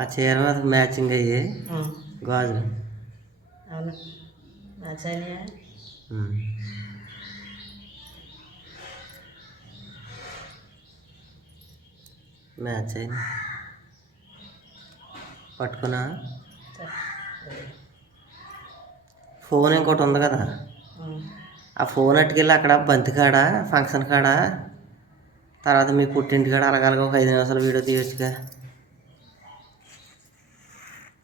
ఆ చీర మ్యాచింగ్ అయ్యి. గాజులు అవును. మ్యాచ్ అయింది పట్టుకున్నా. ఫోన్ ఇంకోటి ఉంది కదా. ఆ ఫోన్ అట్టుకెళ్ళి అక్కడ బంతి కాడ ఫంక్షన్ కాడ? తర్వాత మీ పుట్టింటి కాడ అలాగలగా ఒక ఐదు నిమిషాలు వీడియో తీయొచ్చుగా.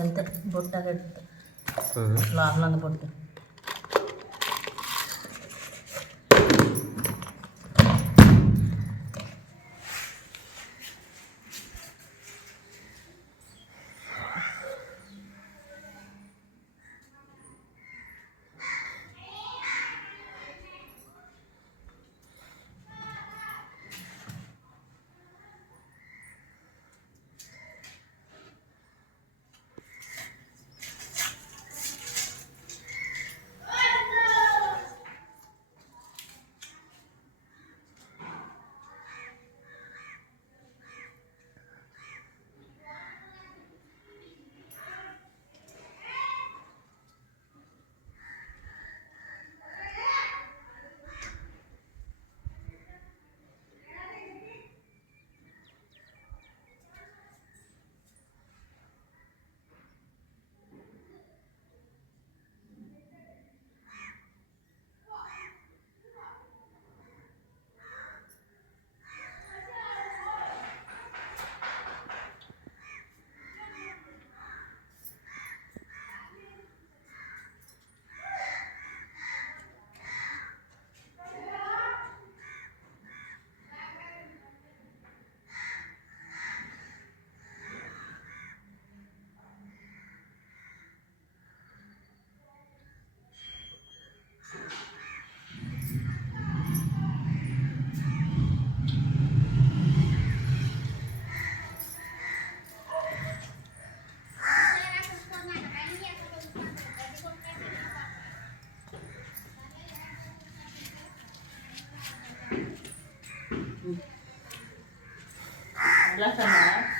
కాదు సరిగ్గా పడతలే ఉమ్. అంతే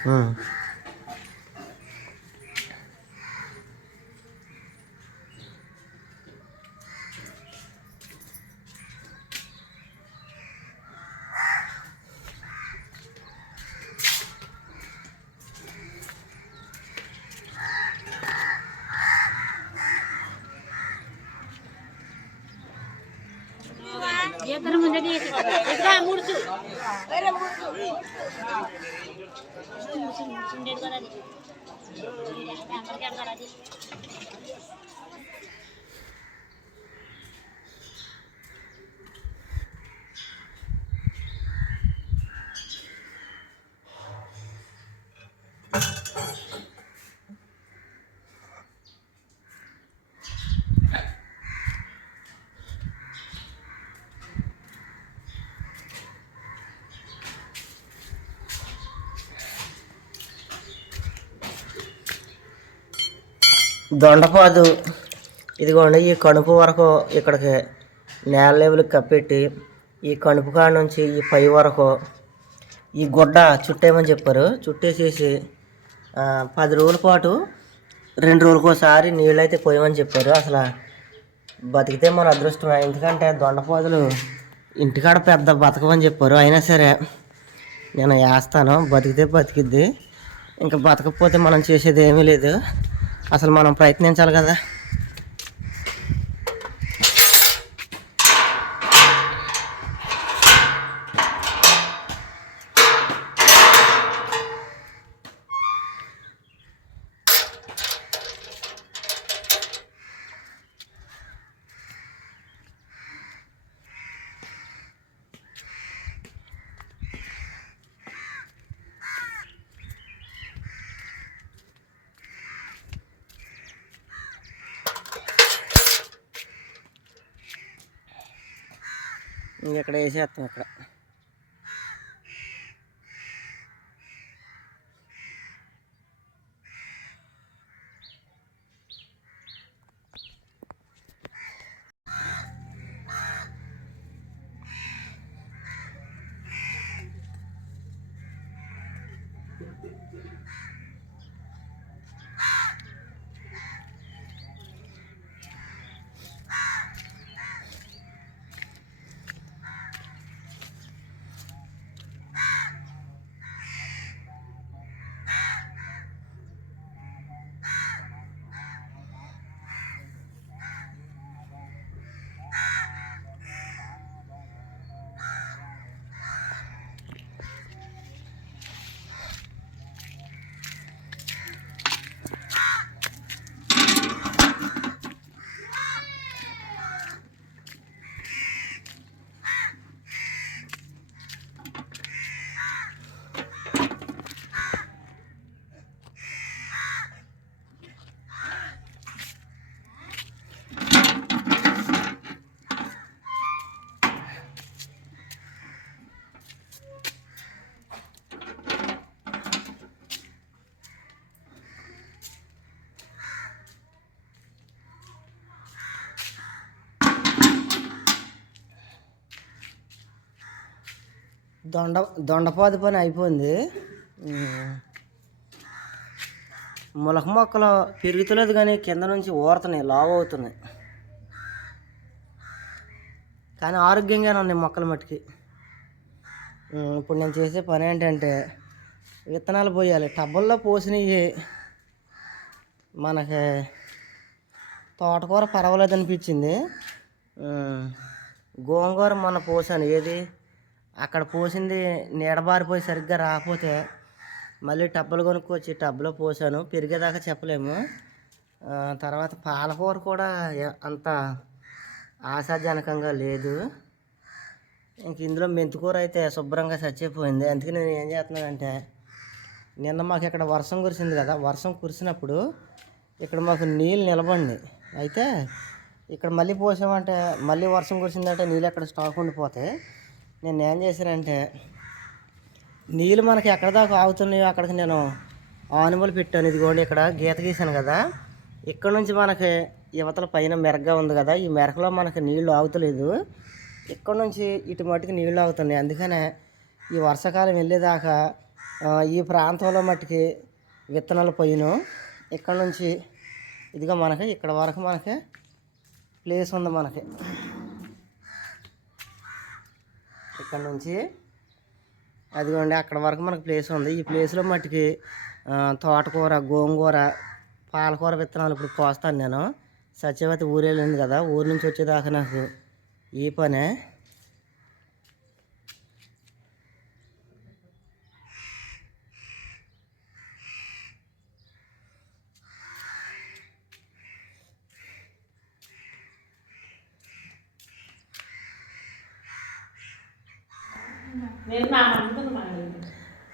嗯。కడుతా ఉమ్. లోపల ఉంది బుట్ట ఉమ్. దొండపాదు. ఇదిగోండి ఈ కణుపు వరకు ఇక్కడికి నేల లెవెల్కి కప్పెట్టి ఈ కణుపు కాడ నుంచి ఈ పై వరకు ఈ గుడ్డ చుట్టేయమని చెప్పారు. చుట్టేసేసి పది రోజుల పాటు రెండు రోజులకోసారి నీళ్ళు అయితే పోయమని చెప్పారు. అసలు బతికితే మన అదృష్టం ఎందుకంటే దొండపాదులు ఇంటికాడ పెద్ద బతకమని చెప్పారు. అయినా సరే నేను వేస్తాను. బతికితే బతికిద్ది. ఇంకా బతకపోతే మనం చేసేది ఏమీ లేదు. అసలు మనం ప్రయత్నించాలి కదా. ఇంక ఇక్కడ వేసేస్తాం ఇక్కడ దొండ దొండపాది పని అయిపోయింది. ములక మొలక మొక్కలు పెరుగుతలేదు కానీ కింద నుంచి ఊరుతున్నాయి లావు అవుతున్నాయి. కానీ ఆరోగ్యంగానే ఉన్నాయి మొక్కల మట్టుకి. ఇప్పుడు నేను చేసే పని ఏంటంటే విత్తనాలు పోయాలి. టబ్బల్లో పోసినవి మనకి తోటకూర పర్వాలేదు అనిపించింది గోంగూర మొన్న పోసాను. ఏది? అక్కడ పోసింది నీడబారిపోయి సరిగ్గా రాకపోతే మళ్ళీ టబ్బులు కొనుక్కొచ్చి టబ్లో పోసాను. పెరిగేదాకా చెప్పలేము. తర్వాత పాలకూర కూడా అంత ఆశాజనకంగా లేదు. ఇంక ఇందులో మెంతికూర అయితే శుభ్రంగా చచ్చిపోయింది. అందుకే నేను ఏం చేస్తున్నానంటే నిన్న మాకు ఇక్కడ వర్షం కురిసింది కదా వర్షం కురిసినప్పుడు ఇక్కడ మాకు నీళ్ళు నిలబండి అయితే ఇక్కడ మళ్ళీ పోసామంటే మళ్ళీ వర్షం కురిసిందంటే నీళ్ళు ఎక్కడ స్టాక్ ఉండిపోతాయి. నేను ఏం చేశానంటే నీళ్ళు మనకి ఎక్కడ దాకా ఆగుతున్నాయో అక్కడికి నేను ఆనుమలు పెట్టాను ఇదిగోండి ఇక్కడ గీత గీసాను కదా. ఇక్కడ నుంచి మనకి యువతల పైన మెరగ్గా ఉంది కదా ఈ మెరకలో మనకి నీళ్ళు ఆగుతలేదు. ఇక్కడ నుంచి ఇటు మట్టుకు నీళ్ళు ఆగుతున్నాయి. అందుకనే ఈ వర్షాకాలం వెళ్ళేదాకా ఈ ప్రాంతంలో మట్టుకి విత్తనాలు పోయిను. ఇక్కడ నుంచి ఇదిగో మనకి ఇక్కడ వరకు మనకి ప్లేస్ ఉంది మనకి. ఇక్కడ నుంచి. అదిగోండి అక్కడ వరకు మనకు ప్లేస్ ఉంది. ఈ ప్లేస్లో మట్టుకి తోటకూర గోంగూర పాలకూర విత్తనాలు ఇప్పుడు కోస్తాను నేను. సత్యవతి ఊరెళ్ళింది కదా ఊరు నుంచి వచ్చేదాకా నాకు ఈ పనే.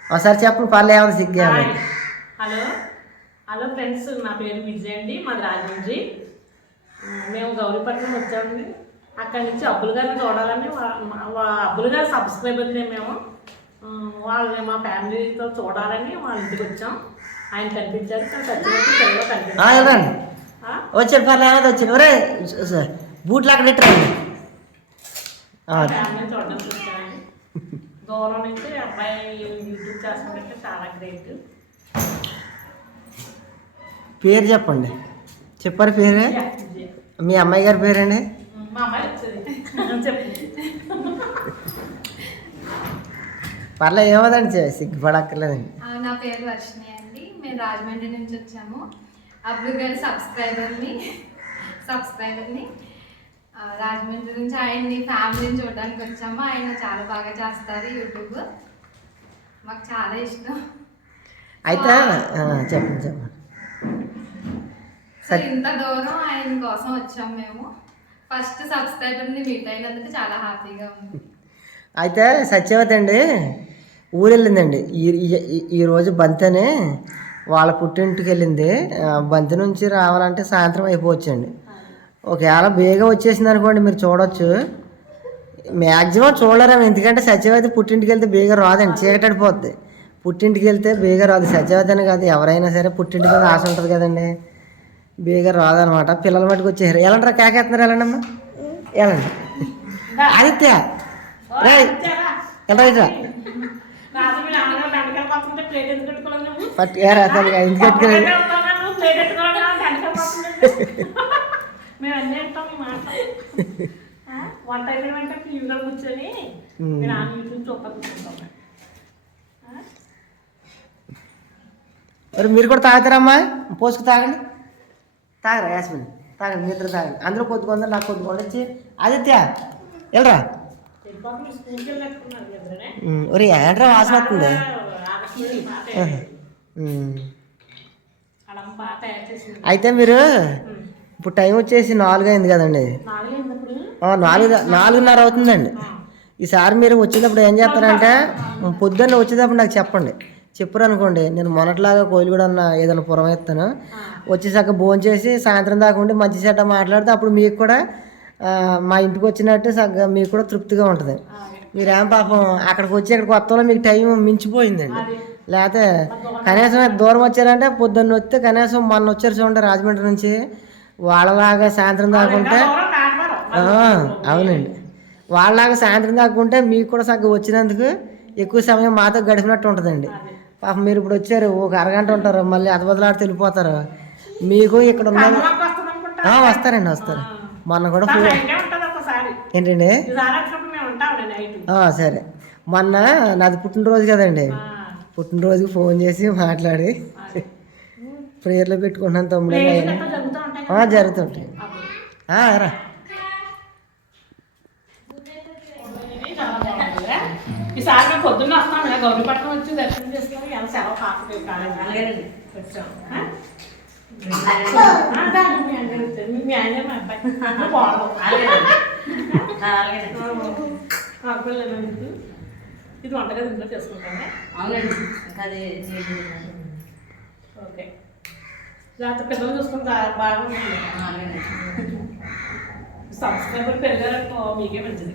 ఒకసారి చెప్పండి పర్లే ఏమైనా సిగ్గా హలో. హలో ఫ్రెండ్స్ నా పేరు విజయ్ అండి మాది రాజమండ్రి. మేము గౌరీపట్నం వచ్చామండి. అక్కడి నుంచి అబ్బులు గారిని చూడాలని అబ్బులు గారు సబ్స్క్రైబర్లే మేము. వాళ్ళని మా ఫ్యామిలీతో చూడాలని వాళ్ళ ఇంటికి వచ్చాం. ఆయన కనిపించారు కనిపించారు ఇవ్వండి. ఆ? వచ్చాడు పర్లే ఏమైనా వచ్చాడు ఒరే స- బూట్లు అక్కడ పెట్టండి మా ఫ్యామిలీని చూడడానికి దూరం నుంచి అబ్బాయి యూట్యూబ్ చేస్తానంటే చాలా గ్రేట్. పేరు చెప్పండి. చెప్పారు పేరే? మీ అమ్మాయి గారి పేరండి పర్లే ఏమదండి సిగ్గుపడక్కర్లేదండి నా పేరు వర్షిణి అండి. మేము రాజమండ్రి నుంచి వచ్చాము. అబ్దు గారి సబ్స్క్రైబర్ని సబ్స్క్రైబర్ని రాజమండ్రి నుంచి ఆయన్ని ఫ్యామిలీని చూడడానికి వచ్చాము. ఆయన చాలా బాగా చేస్తారు యూట్యూబ్. మాకు చాలా ఇష్టం. అయితే చెప్పండి చెప్పండి. ఇంత దూరం ఆయన కోసం వచ్చాము మేము. ఫస్ట్ సబ్స్క్రైబర్ని మీట్ అయినందుకు చాలా హ్యాపీగా ఉంది. అయితే సత్యవతి అండి ఊరు వెళ్ళిందండి ఈ రోజు బంతి అని వాళ్ళ పుట్టింటికి వెళ్ళింది బంతి నుంచి రావాలంటే సాయంత్రం అయిపోవచ్చండి. ఒకవేళ బేగా వచ్చేసింది అనుకోండి మీరు చూడొచ్చు మ్యాక్సిమం చూడలేము ఎందుకంటే సత్యవతి పుట్టింటికి వెళ్తే బేగ రాదండి చీకటడిపోద్ది పుట్టింటికి వెళ్తే బేగ రాదు సత్యవతి అని కాదు ఎవరైనా సరే పుట్టింటి మీద ఆశ ఉంటుంది కదండి బేగ రాదనమాట పిల్లల మటుకు వచ్చేసారు ఎలాంటారా కేకేస్తున్నారు ఎలాండమ్మా ఎలాండి ఆదిత్య రే ఎలా రైట్రా రాజు పట్టు ఇంటికి మేము అన్నీ అంటాం మీ మాట. ఆ? వంట అయిన వెంటనే టీవీలో కూర్చొని మీ నాన్న యూట్యూబ్ ఆ? మరి మీరు కూడా తాగుతారమ్మా? పోసుకు తాగండి. తాగరా యాస్మిన్? తాగండి మీ ఇద్దరు తాగండి. అందులో కొద్ది కొందరు నాకు కొద్ది కొండ వచ్చి ఆదిత్య వెళ్ళరా? మీరు ఒరే ఏంట్రా వాసన వస్తుంది? అయితే మీరు ఇప్పుడు టైం వచ్చేసి నాలుగు అయింది కదండి నాలుగు నాలుగున్నర అవుతుందండి. ఈసారి మీరు వచ్చేటప్పుడు ఏం చేస్తారంటే పొద్దున్న వచ్చేటప్పుడు నాకు చెప్పండి. చెప్పరు అనుకోండి నేను మొన్నట్లాగా కోయిలుగూడ అన్న ఏదైనా పురం వచ్చేసాక భోజనం చేసి సాయంత్రం దాకా ఉండి మంచి చెడ్డ మాట్లాడితే అప్పుడు మీకు కూడా మా ఇంటికి వచ్చినట్టు సగ్గా మీకు కూడా తృప్తిగా ఉంటుంది. మీరేం పాపం అక్కడికి వచ్చి ఇక్కడికి వస్తాం మీకు టైం మించిపోయిందండి. లేకపోతే కనీసం దూరం వచ్చారంటే పొద్దున్న వస్తే కనీసం మొన్న వచ్చారు చూడండి రాజమండ్రి నుంచి. వాళ్ళలాగా సాయంత్రం దాకా ఉంటే దూరం కాటమరం ఆ, అవునండి. వాళ్ళలాగా సాయంత్రం దాకా ఉంటే మీకు కూడా సగ్గ వచ్చినందుకు ఎక్కువ సమయం మాతో గడిపినట్టు ఉంటుందండి. పాపం మీరు ఇప్పుడు వచ్చారు ఒక అరగంట ఉంటారు మళ్ళీ అదబదలాడి వెళ్ళిపోతారు. మీకు ఇక్కడ ఉన్న వస్తారండి వస్తారు. మొన్న కూడా ఏంటండి? సరే. మొన్న నాది పుట్టినరోజు కదండి. పుట్టినరోజుకి ఫోన్ చేసి మాట్లాడి ప్రేయర్లో పెట్టుకుంటున్నాను తమ్ముడు జరుగుతుంటాయి. రా. ఈసారి మేము పొద్దున్న వస్తాం ఇలా గౌరీపట్నం వచ్చి దర్శనం చేసుకుని ఎలా సెలవు కాకపోతే కాలేదు అలాగేనండి వచ్చాం. మీ ఆయన. మీ అబ్బాయి. ఎందుకు? ఇది వంటగది ఇంట్లో చేసుకుంటానే ఓకే. జాగ్రత్త పిల్లలు చూసుకుని బా- బాగుంటుంది సబ్స్క్రైబర్ పెరిగారనుకో మీకే మంచిది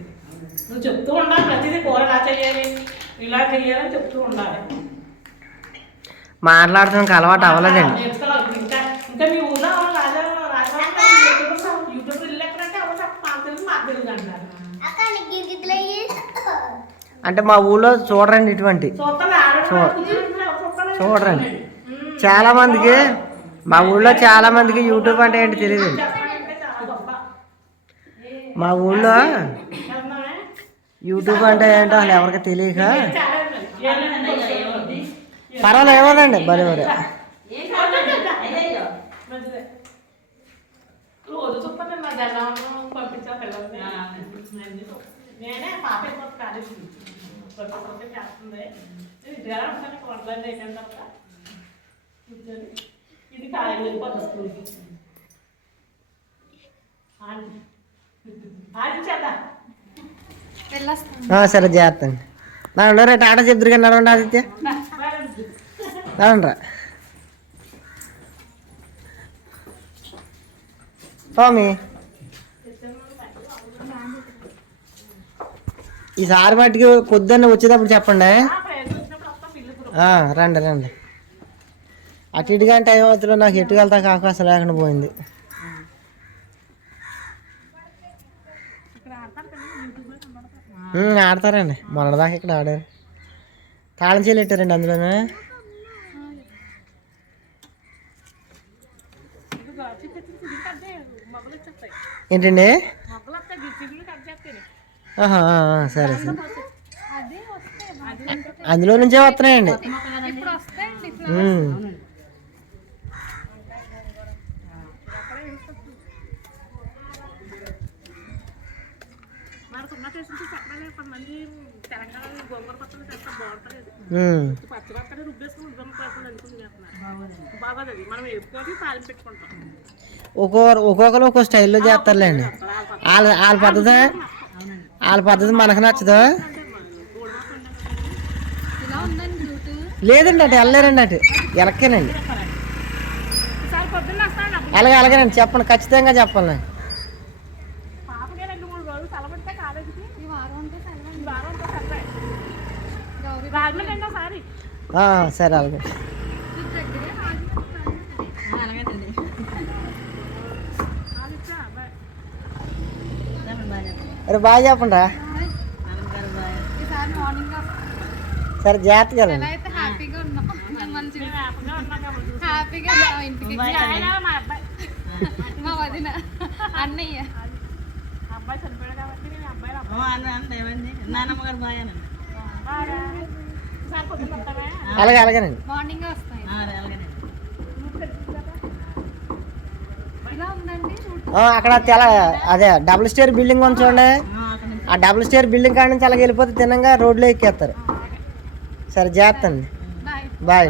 నువ్వు చెప్తూ ఉండాలి ప్రతిదీ కూర ఇలా చేయాలి ఇలా చేయాలని చెప్తూ ఉండాలి మాట్లాడటానికి అలవాటు అవ్వలేదండి ఇంకా ఇంకా మీ రాజా మాకు అంటారు అంటే మా ఊళ్ళో చూడరండి ఇటువంటి చూడరండి చాలా మందికి మా ఊళ్ళో చాలా మందికి యూట్యూబ్ అంటే ఏంటి తెలియదు మా ఊళ్ళో యూట్యూబ్ అంటే ఏంటో అసలు ఎవరికి తెలియక. చాలా ఉన్నాయి. పర్వాలేదు ఏమోదండి భలే భలే నేనే ఇది కాలేజీ వెళ్ళిపోతుంది స్కూల్కి సరే జాగ్రత్త అండి నా రేటు ఆట చెప్తురు కానీ నడవండి ఆదిత్య. నడవండి. రా. స్వామి. ఈసారి మట్టుకు పొద్దున్న వచ్చేటప్పుడు చెప్పండి. రండి రండి. అటు ఇటుగా టైం అవుతుందో నాకు ఎటు వెళ్తాక అవకాశం లేకుండా పోయింది. ఆడతారండి. మొన్నదాకా ఇక్కడ ఆడారు. తాళం చేలు పెట్టారండి అందులోనే. ఏంటండి? సరే సరే. అందులో నుంచే వస్తున్నాయండి ఇప్పుడు వస్తాయండి ఉమ్. మనకు ఉన్న చేసింది చెప్పలేదు కొంతమంది తెలంగాణ గోంగూర పచ్చడి చేస్తే బాగుంటుంది ఉమ్. పచ్చి పచ్చడి రుబ్బేసుకుని ఉద్దమ పచ్చడి అనుకుని చేస్తున్నారు. బాగోదు అది మనం వేపుకొని తాలింపు పెట్టుకుంటాం. ఒక్కో ఒక్కొక్కరు ఒక్కో స్టైల్లో చేస్తారులేండి. వాళ్ళ వాళ్ళ పద్ధతి వాళ్ళ పద్ధతి మనకు నచ్చదు? లేదండి అటు వెళ్ళలేరండి అటు. వెనక్కేనండి. అలాగే అలాగేనండి. చెప్పండి. ఖచ్చితంగా చెప్పాలి పాపకే రెండు మూడు రోజులు తలబడితే కాలేజీకి ఈ వారం రాజమండ్రి అండి ఒకసారి ఆ, సరే అలాగే. అరే బాగా చెప్పండి రా. సరే జాగ్రత్తగా అన్నయ్య అబ్బాయి చనిపోయాడు కాబట్టి అబ్బాయి. బాగా ఈసారి పొద్దున్న వస్తావా అలాగే అలాగేనండి. మార్నింగ్ అక్కడ తెల అదే డబుల్ స్టేర్ బిల్డింగ్ ఉంది చూడండి. ఆ డబుల్ స్టేర్ బిల్డింగ్ కాడ నుంచి అలాగే వెళ్ళిపోతే తినంగా రోడ్లో ఎక్కేస్తారు. సరే జాగ్రత్త అండి. బాయ్